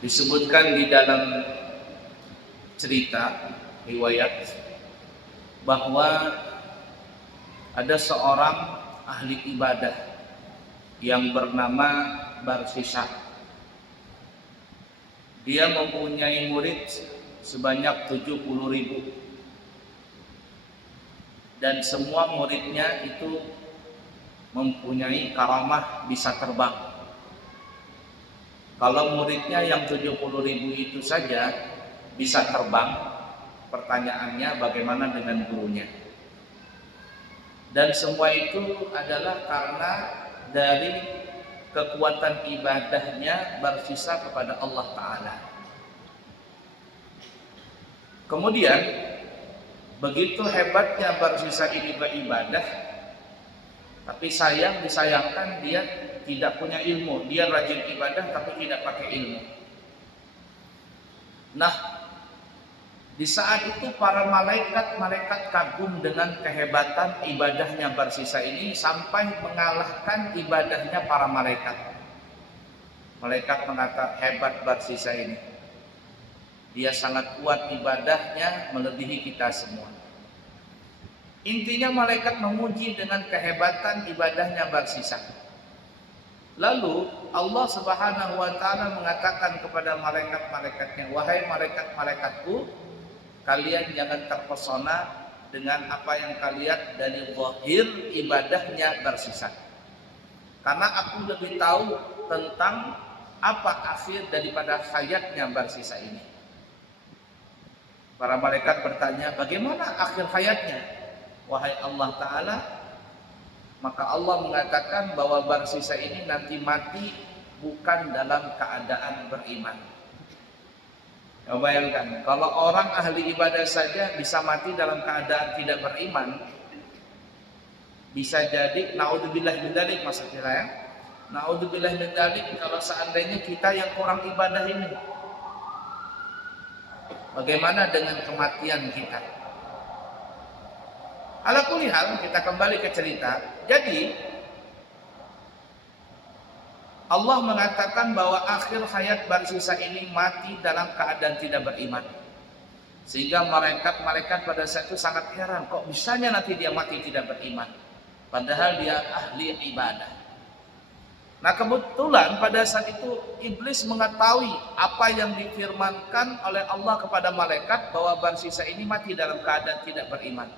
Disebutkan di dalam cerita riwayat bahwa ada seorang ahli ibadah yang bernama Barsisah. Dia mempunyai murid sebanyak 70.000 dan semua muridnya itu mempunyai karamah bisa terbang. Kalau muridnya yang 70.000 itu saja bisa terbang, pertanyaannya bagaimana dengan gurunya? Dan semua itu adalah karena dari kekuatan ibadahnya Barsisah kepada Allah Ta'ala. Kemudian begitu hebatnya Barsisah ini beribadah, tapi disayangkan dia tidak punya ilmu. Dia rajin ibadah tapi tidak pakai ilmu. Nah, di saat itu para malaikat kagum dengan kehebatan ibadahnya Barsisah ini sampai mengalahkan ibadahnya para malaikat. Malaikat mengatakan, hebat Barsisah ini. Dia sangat kuat ibadahnya melebihi kita semua. Intinya malaikat memuji dengan kehebatan ibadahnya Barsisah. Lalu Allah Subhanahu wa taala mengatakan kepada malaikat-malaikatnya, wahai malaikat-malaikatku, kalian jangan terpesona dengan apa yang kalian dari zahir ibadahnya Barsisah. Karena aku lebih tahu tentang apa akhir daripada hayatnya Barsisah ini. Para malaikat bertanya, bagaimana akhir hayatnya? Wahai Allah Ta'ala, maka Allah mengatakan bahwa Barsisah ini nanti mati bukan dalam keadaan beriman. Ya, bayangkan, kalau orang ahli ibadah saja bisa mati dalam keadaan tidak beriman, bisa jadi naudzubillah min dzalik maksudnya ya. Naudzubillah min dzalik kalau seandainya kita yang kurang ibadah ini. Bagaimana dengan kematian kita? Ala kulli hal, kita kembali ke cerita. Jadi Allah mengatakan bahwa akhir hayat Barsisah ini mati dalam keadaan tidak beriman. Sehingga malaikat pada saat itu sangat heran, kok bisanya nanti dia mati tidak beriman, padahal dia ahli ibadah. Nah, kebetulan pada saat itu iblis mengetahui apa yang difirmankan oleh Allah kepada malaikat bahwa Barsisah ini mati dalam keadaan tidak beriman.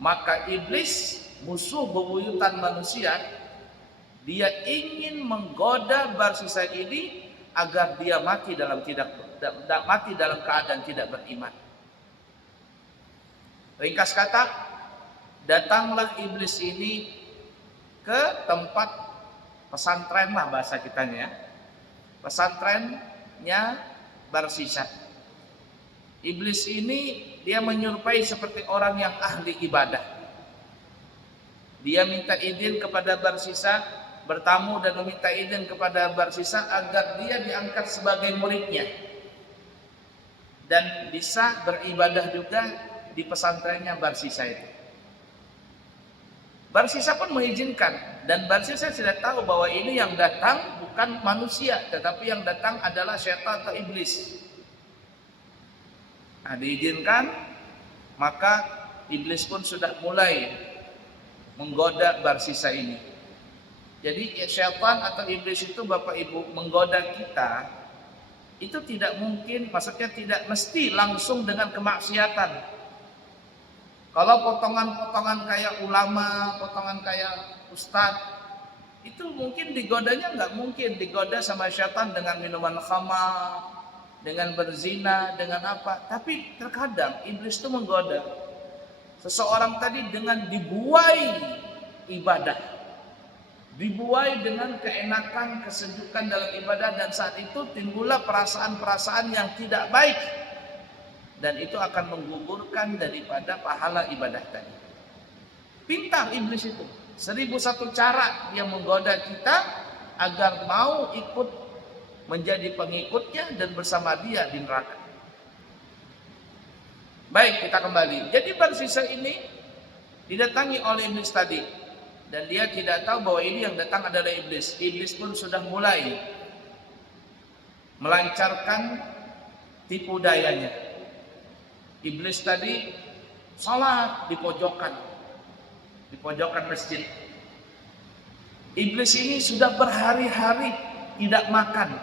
Maka iblis, musuh bebuyutan manusia, dia ingin menggoda Barsisah ini agar dia mati dalam keadaan tidak beriman. Ringkas kata, datanglah iblis ini ke tempat pesantren lah bahasa kitanya ya. Pesantrennya Barsisah. Iblis ini dia menyerupai seperti orang yang ahli ibadah. Dia minta izin kepada Barsisah, bertamu dan meminta izin kepada Barsisah agar dia diangkat sebagai muridnya dan bisa beribadah juga di pesantrennya Barsisah itu. Barsisah pun mengizinkan, dan Barsisah tidak tahu bahwa ini yang datang bukan manusia, tetapi yang datang adalah syaitan atau iblis. Nah, diizinkan, maka iblis pun sudah mulai menggoda Barsisah ini. Jadi syaitan atau iblis itu Bapak Ibu menggoda kita, itu tidak mungkin, maksudnya tidak mesti langsung dengan kemaksiatan. Kalau potongan-potongan kayak ulama, potongan kayak ustadz, itu mungkin digodanya nggak mungkin digoda sama syaitan dengan minuman khamar, dengan berzina, dengan apa. Tapi terkadang iblis itu menggoda seseorang tadi dengan dibuai ibadah, dibuai dengan keenakan, kesejukan dalam ibadah, dan saat itu timbullah perasaan-perasaan yang tidak baik, dan itu akan menggugurkan daripada pahala ibadah tadi. Pintar iblis itu, 1001 cara dia menggoda kita agar mau ikut menjadi pengikutnya dan bersama dia di neraka. Baik, kita kembali. Jadi Barsisah ini didatangi oleh iblis tadi, dan dia tidak tahu bahwa ini yang datang adalah iblis. Iblis pun sudah mulai melancarkan tipu dayanya. Iblis tadi salat di pojokan masjid. Iblis ini sudah berhari-hari tidak makan,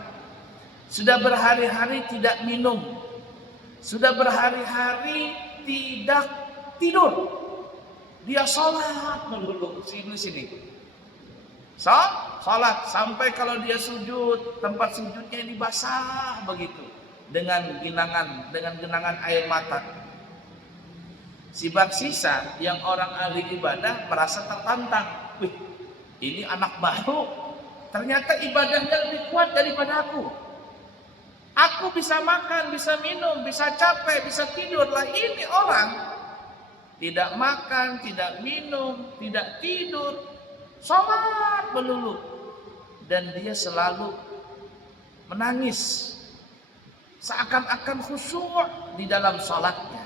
sudah berhari-hari tidak minum, sudah berhari-hari tidak tidur. Dia salat melulu si iblis ini. Salat sampai kalau dia sujud, tempat sujudnya ini basah begitu dengan genangan air mata. Si Barsisa yang orang ahli ibadah merasa tertantang. Wih, ini anak baru, ternyata ibadahnya lebih kuat daripada aku. Aku bisa makan, bisa minum, bisa capek, bisa tidur. Lah ini orang tidak makan, tidak minum, tidak tidur, salat melulu, dan dia selalu menangis seakan-akan khusyuk di dalam salatnya.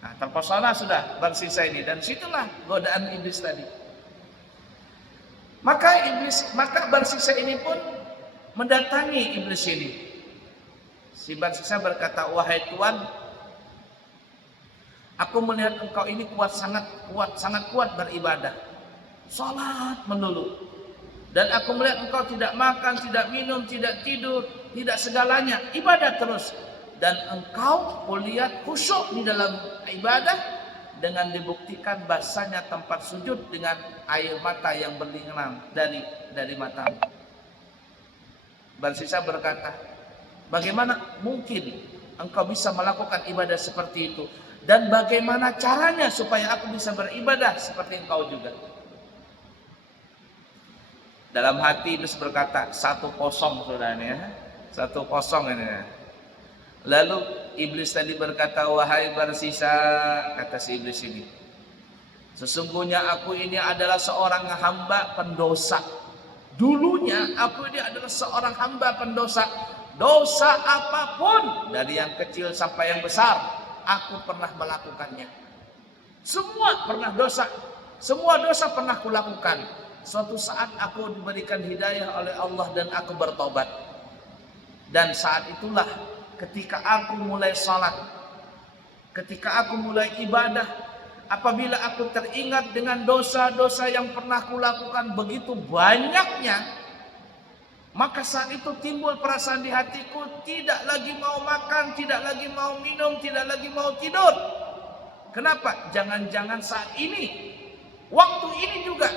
Nah, terpesona sudah Barsisa ini, dan situlah godaan iblis tadi. Maka Barsisa ini pun mendatangi iblis ini. Si Barsisa berkata, "Wahai Tuan, aku melihat engkau ini sangat kuat beribadah, salat melulu. Dan aku melihat engkau tidak makan, tidak minum, tidak tidur, tidak segalanya, ibadah terus. Dan engkau kulihat khusyuk di dalam ibadah dengan dibuktikan basahnya tempat sujud dengan air mata yang berlinang dari matamu." Barsisa berkata, "Bagaimana mungkin engkau bisa melakukan ibadah seperti itu? Dan bagaimana caranya supaya aku bisa beribadah seperti engkau juga?" Dalam hati iblis berkata, 1-0 saudara ya. 1-0 ini. Lalu iblis tadi berkata, "Wahai Barsisa," kata si iblis ini, "sesungguhnya aku ini adalah seorang hamba pendosa. Dulunya aku ini adalah seorang hamba pendosa. Dosa apapun, dari yang kecil sampai yang besar, aku pernah melakukannya. Semua pernah dosa. Semua dosa pernah kulakukan. Suatu saat aku diberikan hidayah oleh Allah dan aku bertobat. Dan saat itulah ketika aku mulai salat, ketika aku mulai ibadah, apabila aku teringat dengan dosa-dosa yang pernah kulakukan begitu banyaknya, maka saat itu timbul perasaan di hatiku, tidak lagi mau makan, tidak lagi mau minum, tidak lagi mau tidur. Kenapa? Jangan-jangan saat ini, waktu ini juga,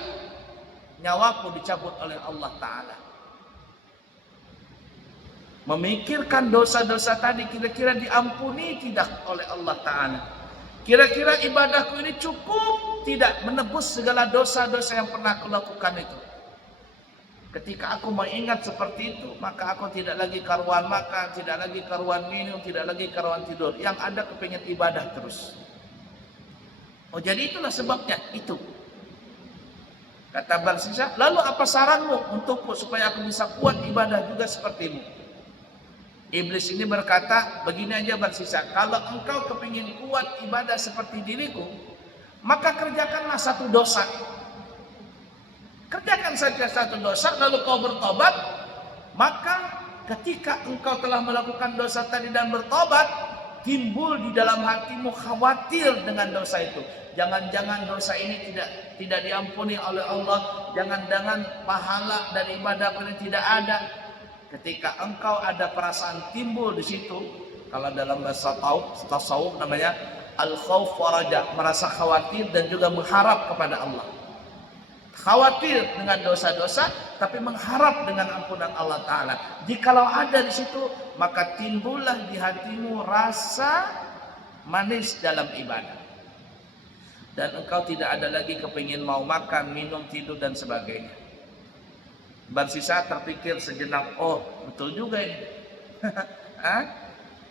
nyawaku dicabut oleh Allah Ta'ala." Memikirkan dosa-dosa tadi, kira-kira diampuni tidak oleh Allah Ta'ala? Kira-kira ibadahku ini cukup tidak menebus segala dosa-dosa yang pernah aku lakukan itu? Ketika aku mengingat seperti itu, maka aku tidak lagi karuan makan, tidak lagi karuan minum, tidak lagi karuan tidur. Yang ada kepingin ibadah terus. Oh, jadi itulah sebabnya itu. Kata Barsisa, "Lalu apa saranmu untukku supaya aku bisa kuat ibadah juga sepertimu?" Iblis ini berkata, "Begini aja Barsisa, kalau engkau kepingin kuat ibadah seperti diriku, maka kerjakanlah satu dosa. Kerjakan saja satu dosa, lalu kau bertobat. Maka ketika engkau telah melakukan dosa tadi dan bertobat, timbul di dalam hatimu khawatir dengan dosa itu. Jangan-jangan dosa ini tidak diampuni oleh Allah. Jangan-jangan pahala dari ibadah ini tidak ada." Ketika engkau ada perasaan timbul di situ, kalau dalam bahasa tasawuf namanya al-khauf wa raja, merasa khawatir dan juga mengharap kepada Allah. Khawatir dengan dosa-dosa, tapi mengharap dengan ampunan Allah Ta'ala. Jikalau ada di situ, maka timbullah di hatimu rasa manis dalam ibadah. Dan engkau tidak ada lagi kepingin mau makan, minum, tidur, dan sebagainya. Barsisa terpikir sejenak, oh betul juga ini.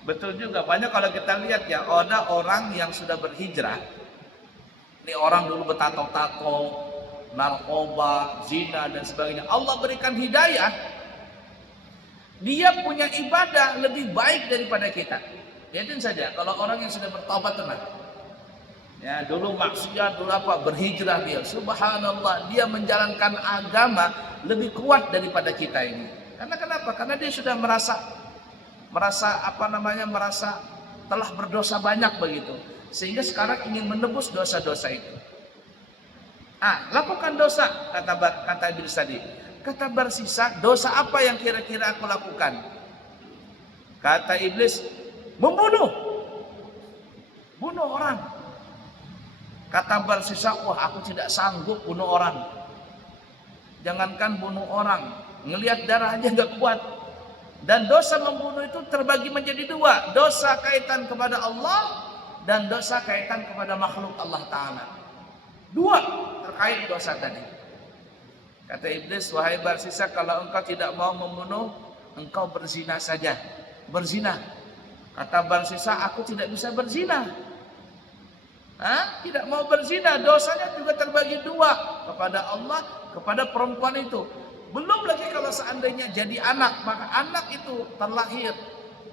Betul juga. Banyak kalau kita lihat ya, ada orang yang sudah berhijrah. Ini orang dulu bertato-tato, narkoba, zina dan sebagainya. Allah berikan hidayah, dia punya ibadah lebih baik daripada kita. Lihatin saja, kalau orang yang sudah bertobat tenang. Ya, dulu maksiat, dulu apa, berhijrah dia. Subhanallah, dia menjalankan agama lebih kuat daripada kita ini. Karena kenapa? Karena dia sudah merasa telah berdosa banyak begitu, sehingga sekarang ingin menebus dosa-dosa itu. Lakukan dosa, kata Iblis tadi. Kata Barsisa, dosa apa yang kira-kira aku lakukan? Kata Iblis, bunuh orang. Kata Barsisa, wah aku tidak sanggup bunuh orang. Jangankan bunuh orang, ngelihat darah aja nggak kuat. Dan dosa membunuh itu terbagi menjadi dua, dosa kaitan kepada Allah dan dosa kaitan kepada makhluk Allah Ta'ala. Dua terkait dosa tadi. Kata Iblis, wahai Barsisa, kalau engkau tidak mau membunuh, engkau berzina saja. Berzina. Kata Barsisa, aku tidak bisa berzina. Tidak mau berzina, dosanya juga terbagi dua, kepada Allah, kepada perempuan itu. Belum lagi kalau seandainya jadi anak, maka anak itu terlahir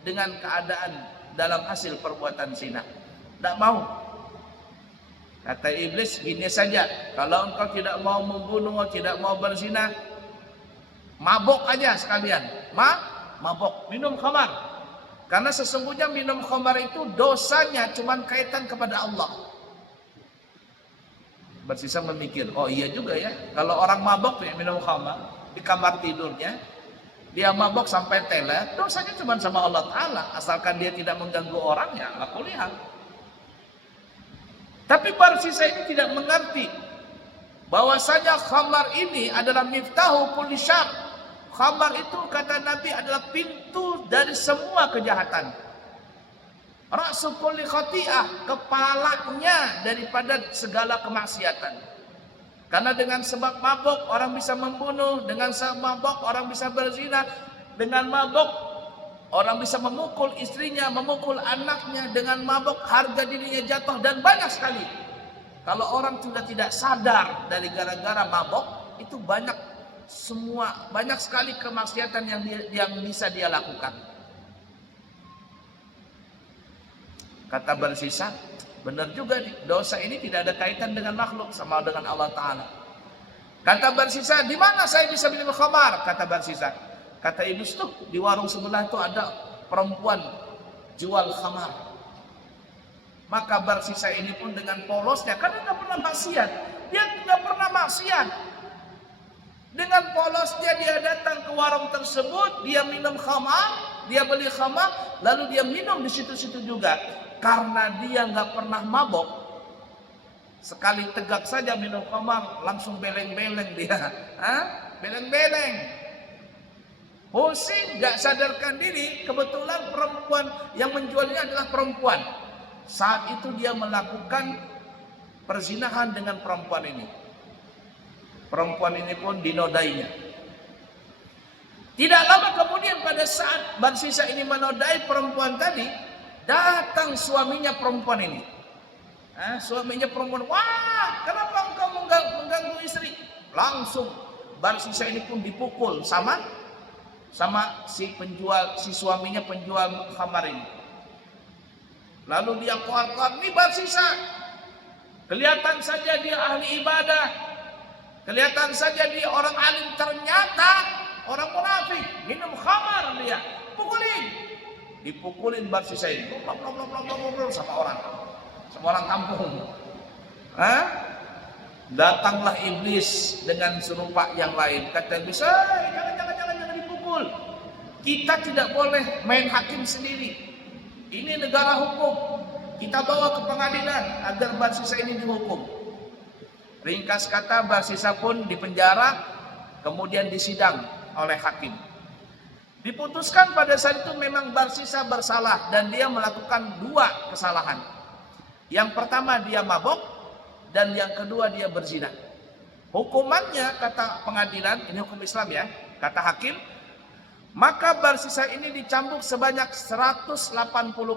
dengan keadaan dalam hasil perbuatan zina. Tidak mau. Kata Iblis, gini saja, kalau engkau tidak mau membunuh, tidak mau berzina, mabok aja sekalian. Mabok, minum khamar. Karena sesungguhnya minum khamar itu dosanya cuman kaitan kepada Allah. Barsisa memikir, oh iya juga ya, kalau orang mabok ya minum khamar di kamar tidurnya, dia mabok sampai teler, dosanya cuma sama Allah Ta'ala, asalkan dia tidak mengganggu orang, ya aku lihat. Tapi Barsisa ini tidak mengerti bahwasanya khamar ini adalah miftahu kulli syarr. Khamar itu kata Nabi adalah pintu dari semua kejahatan. Ra'su kulli khati'ah, kepalanya daripada segala kemaksiatan. Karena dengan sebab mabok orang bisa membunuh, dengan sebab mabok orang bisa berzina, dengan mabok orang bisa memukul istrinya, memukul anaknya, dengan mabok harga dirinya jatuh, dan banyak sekali. Kalau orang sudah tidak sadar dari gara-gara mabok, itu banyak sekali kemaksiatan yang bisa dia lakukan. Kata Barsisa, benar juga nih, dosa ini tidak ada kaitan dengan makhluk, sama dengan Allah Ta'ala. Kata Barsisa, di mana saya bisa minum khamar? Kata Barsisa. Kata Iblis, tuh di warung sebelah tuh ada perempuan jual khamar. Maka Barsisa ini pun dengan polosnya, karena nggak pernah maksiat, dia nggak pernah maksiat. Dengan polosnya dia datang ke warung tersebut, dia minum khamar, dia beli khamar, lalu dia minum di situ-situ juga. Karena dia nggak pernah mabok, sekali tegak saja minum khamar langsung beleng-beleng dia, beleng-beleng, pusing, nggak sadarkan diri. Kebetulan perempuan yang menjualnya adalah perempuan. Saat itu dia melakukan perzinahan dengan perempuan ini. Perempuan ini pun dinodainya. Tidak lama kemudian, pada saat Barsisa ini menodai perempuan tadi, datang suaminya perempuan ini. Suaminya perempuan, wah, kenapa engkau mengganggu istri? Langsung Barsisa ini pun dipukul sama si suaminya penjual khamar ini. Lalu dia keluar, nih Barsisa, kelihatan saja dia ahli ibadah, kelihatan saja dia orang alim, ternyata orang munafik, minum khamar dia, dipukulin Barsisa ini, sama orang kampung. Datanglah Iblis dengan serupa yang lain. Kata Iblis, jangan dipukul. Kita tidak boleh main hakim sendiri. Ini negara hukum. Kita bawa ke pengadilan agar Barsisa ini dihukum. Ringkas kata, Barsisa pun dipenjara, kemudian disidang oleh hakim. Diputuskan pada saat itu memang Barsisa bersalah dan dia melakukan dua kesalahan. Yang pertama dia mabok, dan yang kedua dia berzina. Hukumannya kata pengadilan, ini hukum Islam ya, kata hakim, maka Barsisa ini dicambuk sebanyak 180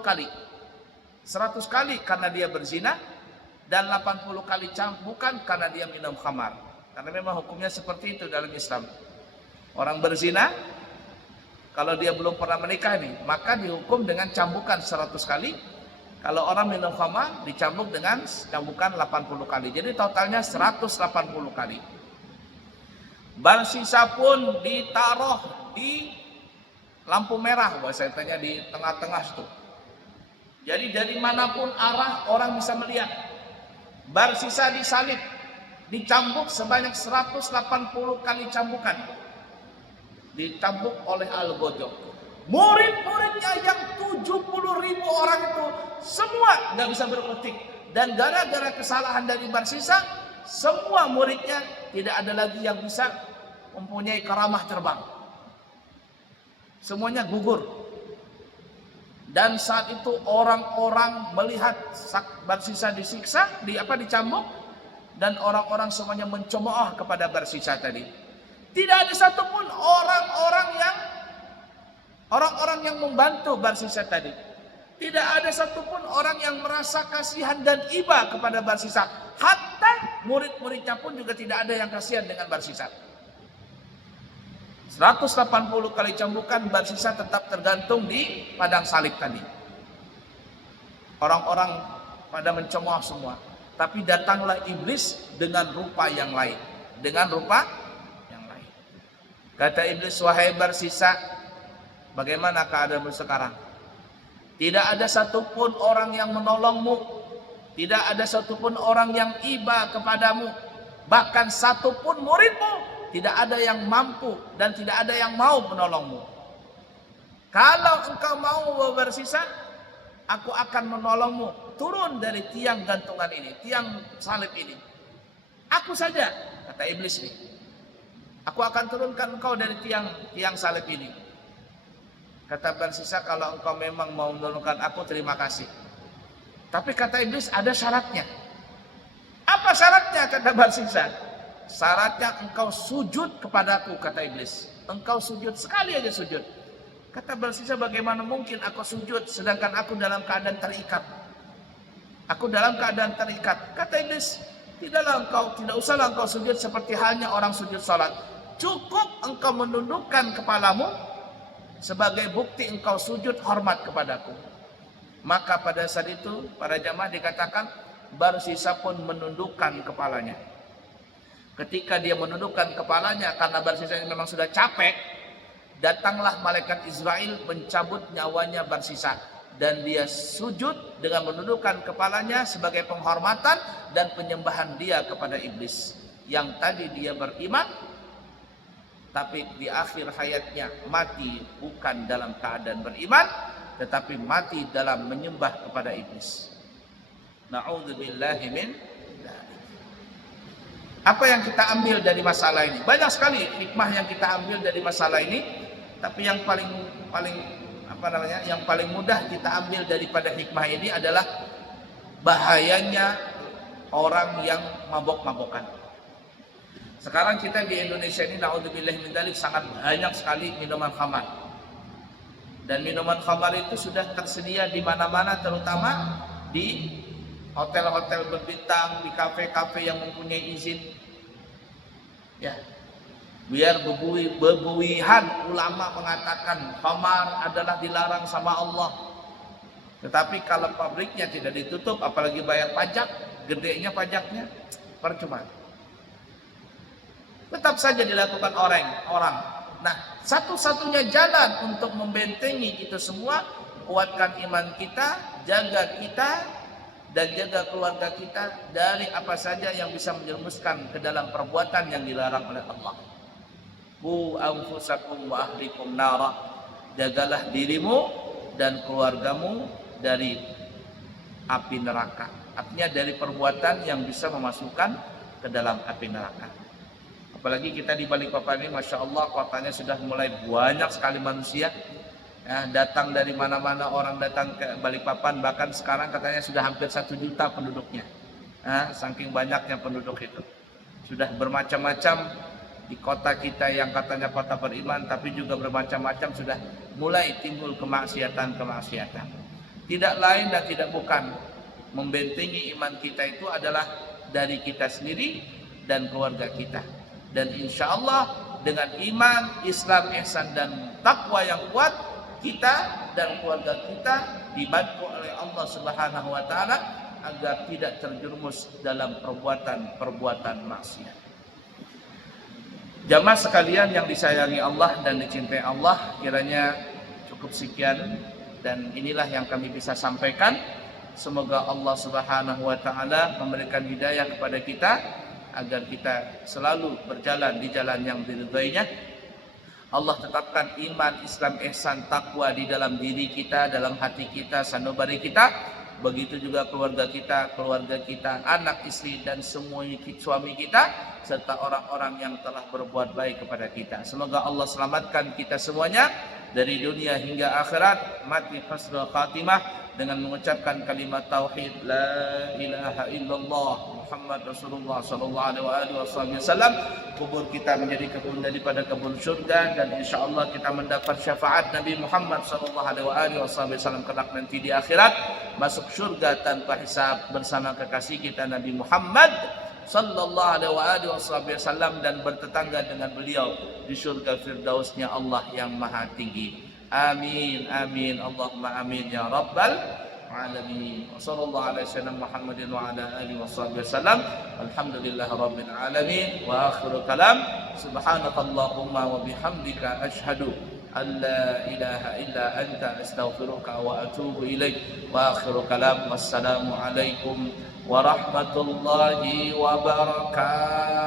kali. 100 kali karena dia berzina, dan 80 kali cambukan karena dia minum khamar. Karena memang hukumnya seperti itu dalam Islam. Orang berzina, kalau dia belum pernah menikah nih, maka dihukum dengan cambukan 100 kali. Kalau orang minum khamar dicambuk dengan cambukan 80 kali. Jadi totalnya 180 kali. Bar sisa pun ditaruh di lampu merah, bahasanya di tengah-tengah situ. Jadi dari manapun arah orang bisa melihat. Bar sisa disalib, dicambuk sebanyak 180 kali cambukan. Dicambuk oleh Al-Ghadab. Murid-muridnya yang 70.000 orang itu semua nggak bisa berkutik. Dan gara-gara kesalahan dari bar sisa, semua muridnya tidak ada lagi yang bisa mempunyai karamah terbang. Semuanya gugur. Dan saat itu orang-orang melihat bar sisa disiksa, dicambuk, dan orang-orang semuanya mencemooh kepada bar sisa tadi. Tidak ada satupun orang-orang yang membantu bar sisa tadi. Tidak ada satupun orang yang merasa kasihan dan iba kepada bar sisa. Hatta murid-muridnya pun juga tidak ada yang kasihan dengan bar sisa. 180 kali cambukan, bar sisa tetap tergantung di padang salib tadi. Orang-orang pada mencemooh semua. Tapi datanglah iblis dengan rupa yang lain. Dengan rupa yang lain. Kata iblis, wahai bar sisa, bagaimana keadaanmu sekarang? Tidak ada satupun orang yang menolongmu. Tidak ada satupun orang yang iba kepadamu. Bahkan satupun muridmu tidak ada yang mampu dan tidak ada yang mau menolongmu. Kalau engkau mau bersisa, aku akan menolongmu. Turun dari tiang gantungan ini, tiang salib ini. Aku saja, kata iblis ini. Aku akan turunkan engkau dari tiang salib ini. Kata bersisa, kalau engkau memang mau menolongkan aku, terima kasih. Tapi kata iblis, ada syaratnya. Apa syaratnya, kata bersisa? Syaratnya engkau sujud kepadaku, kata iblis. Engkau sujud, sekali aja sujud. Kata bersisa, bagaimana mungkin aku sujud sedangkan aku dalam keadaan terikat? Aku dalam keadaan terikat. Kata iblis, tidak usahlah engkau sujud seperti halnya orang sujud salat. Cukup engkau menundukkan kepalamu sebagai bukti engkau sujud hormat kepadaku. Maka pada saat itu para jamaah dikatakan bar sisa pun menundukkan kepalanya. Ketika dia menundukkan kepalanya karena bar sisa memang sudah capek, datanglah malaikat Israel mencabut nyawanya bar sisa dan dia sujud dengan menundukkan kepalanya sebagai penghormatan dan penyembahan dia kepada iblis. Yang tadi dia beriman, tapi di akhir hayatnya mati bukan dalam keadaan beriman, tetapi mati dalam menyembah kepada iblis. Na'udzubillahi min dzalik. Apa yang kita ambil dari masalah ini? Banyak sekali hikmah yang kita ambil dari masalah ini, tapi yang paling mudah kita ambil daripada hikmah ini adalah bahayanya orang yang mabok-mabokan. Sekarang kita di Indonesia ini, na'udzubillah min dzalik, sangat banyak sekali minuman khamar. Dan minuman khamar itu sudah tersedia di mana-mana, terutama di hotel-hotel berbintang, di kafe-kafe yang mempunyai izin. Ya. Biar bebuihan ulama mengatakan khamar adalah dilarang sama Allah. Tetapi kalau pabriknya tidak ditutup, apalagi bayar pajak, gedenya pajaknya, percuma. Tetap saja dilakukan orang. Nah, satu-satunya jalan untuk membentengi itu semua, kuatkan iman kita, jaga kita, dan jaga keluarga kita dari apa saja yang bisa menjerumuskan ke dalam perbuatan yang dilarang oleh Allah. Qu anfusakum wa ahlikum nara. Jagalah dirimu dan keluargamu dari api neraka. Artinya dari perbuatan yang bisa memasukkan ke dalam api neraka. Apalagi kita di Balikpapan ini, Masya Allah, kotanya sudah mulai banyak sekali manusia. Ya, datang dari mana-mana orang datang ke Balikpapan, bahkan sekarang katanya sudah hampir 1 juta penduduknya. Saking banyaknya penduduk itu. Sudah bermacam-macam di kota kita yang katanya kota beriman, tapi juga bermacam-macam sudah mulai timbul kemaksiatan. Tidak lain dan tidak bukan, membentengi iman kita itu adalah dari kita sendiri dan keluarga kita. Dan insya Allah dengan iman, Islam, ihsan dan takwa yang kuat, kita dan keluarga kita dibantu oleh Allah Subhanahu wa taala agar tidak terjerumus dalam perbuatan maksiat. Jamaah sekalian yang disayangi Allah dan dicintai Allah, kiranya cukup sekian dan inilah yang kami bisa sampaikan. Semoga Allah Subhanahu wa taala memberikan hidayah kepada kita agar kita selalu berjalan di jalan yang diridhoinya. Allah tetapkan iman, Islam, ihsan, takwa di dalam diri kita, dalam hati kita, sanubari kita. Begitu juga keluarga kita, anak, istri, dan semua suami kita, serta orang-orang yang telah berbuat baik kepada kita. Semoga Allah selamatkan kita semuanya dari dunia hingga akhirat, mati husnul khatimah dengan mengucapkan kalimat tauhid la ilaha illallah Muhammad Rasulullah sallallahu alaihi wasallam. Kubur kita menjadi kebun daripada kebun surga, dan insyaallah kita mendapat syafaat Nabi Muhammad sallallahu alaihi wasallam kelak nanti di akhirat, masuk surga tanpa hisab bersama kekasih kita Nabi Muhammad sallallahu alaihi wasallam, dan bertetangga dengan beliau di surga firdausnya Allah yang maha tinggi. Amin amin Allahumma amin ya rabbal alamin. Wassallallahu ala sayyidina Muhammadin wa ala alihi wasallam. Alhamdulillahirabbil alamin. Wa akhiru kalam subhanakallahumma wa bihamdika asyhadu an la ilaha illa anta astaghfiruka wa atubu ilaik. Wa akhiru kalam wassalamu alaikum warahmatullahi wabarakatuh.